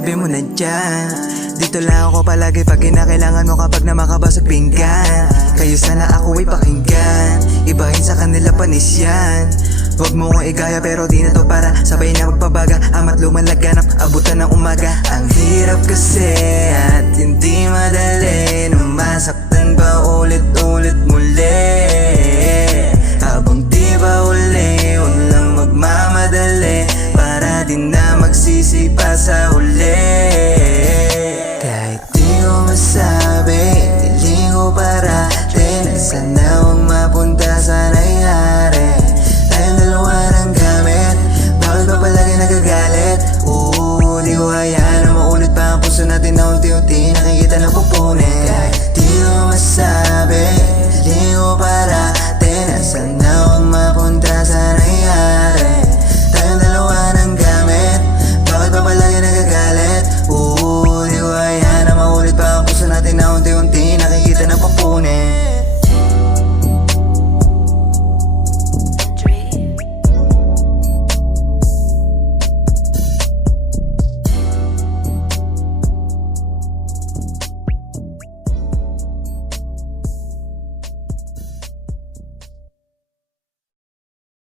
tabi mo na dyan. Dito lang ako palagi pag kinakailangan mo kapag na makabasag pinggan. Kayo sana ako ay pakinggan, ibahin sa kanila panis yan. Huwag mo kong igaya pero di na to para sabay na magpabaga. Ama't lumalaganap, abutan ng umaga. Ang hirap kasi at hindi madali na masaktan pa ulit-ulit muli. Habang di ba uli, huwag lang magmamadali para di na magsisi pa sa huli. Kahit di ko masabi, hiling ko parating, sana huwag mapunta sa nangyari. Tayong dalawa ng gamit, bakit ba palagi nagagalit? Di ko hayaan na maulit pa ang puso natin na unti-unti nakikita na pupunin. Kahit di ko masabi, hiling ko